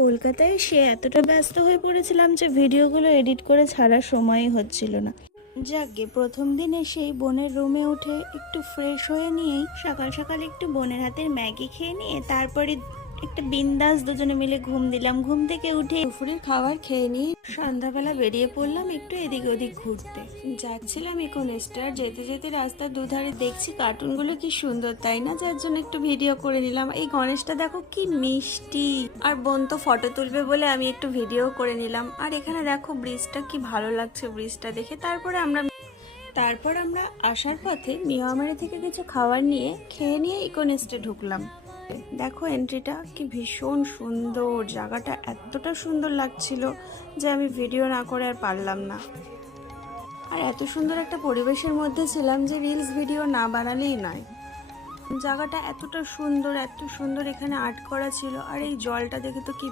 কলকাতায় এসে এতটা ব্যস্ত হয়ে পড়েছিলাম যে ভিডিওগুলো এডিট করে ছাড়ার সময়ই হচ্ছিল না। যাকগে, প্রথম দিন এসেই বোনের রুমে উঠে একটু ফ্রেশ হয়ে নিয়েই সকাল সকাল একটু বোনের হাতের ম্যাগি খেয়ে নিয়ে তারপরে একটা বিন্দাস দুজনে মিলে ঘুম দিলাম। ঘুম থেকে উঠে দুপুরের খাবার খেয়ে নিয়ে সন্ধ্যাবেলা বেরিয়ে পড়লাম একটু এদিক ওদিক ঘুরতে। যাচ্ছিলাম ইকোনেস্টার, যেতে যেতে রাস্তার দুধারে দেখছি কার্টুনগুলো কি সুন্দর, তাই না? যার জন্য একটু ভিডিও করে নিলাম। এই গণেশটা দেখো কি মিষ্টি, আর বোন তো ফটো তুলবে বলে আমি একটু ভিডিও করে নিলাম। আর এখানে দেখো ব্রিজটা কি ভালো লাগছে ব্রিজটা দেখে। তারপর আমরা আসার পথে মিয়ামারি থেকে কিছু খাবার নিয়ে খেয়ে নিয়ে ইকোনেস্টে ঢুকলাম। দেখো এন্ট্রিটা কি ভীষণ সুন্দর, জায়গাটা এতটা সুন্দর লাগছিল যে আমি ভিডিও না করে আর পারলাম না। আর এত সুন্দর একটা পরিবেশের মধ্যে ছিলাম যে রিলস ভিডিও না বানালেই নয়। জায়গাটা এতটা সুন্দর, এত সুন্দর, এখানে আর্ট করা ছিল। আর এই জলটা দেখে তো কি